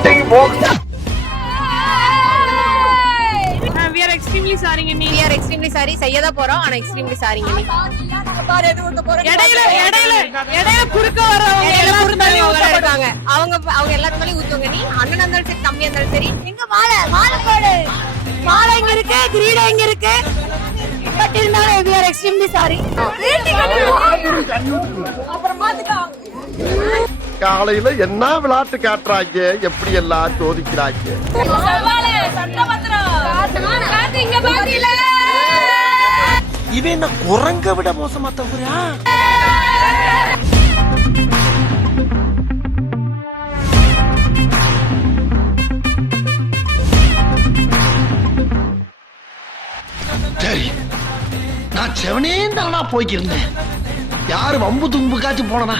shooting box. We are extremely sorry நீ. We are extremely sorry. செய்யதா போறோம் ஆனா extremely sorry நீ. இடையில குறுக்க வரவங்க எல்லாம் குறுக்க இருக்காங்க. அவங்க எல்லாரும் மேலயும் ஊத்துவங்க நீ. அண்ணன் இருந்தாலும் சரி தம்பி இருந்தாலும் சரி. எங்க மாலை போடு. மாலை எங்க இருக்கு? கிரீடம் எங்க இருக்கு? பட் இருந்தாலும் we are extremely sorry. அப்புறம் பாத்துக்கலாம். காலையில என்ன விளையாட்டு காட்டுறாங்க, எப்படி எல்லாம் சோதிக்கிறாங்க. இவன் என்ன குரங்க விட மோசமா தகுறா? சரி, நான் செவனே தானா போய்க்கிருந்தேன். யாரு வம்பு தும்புக்காச்சும் போனனா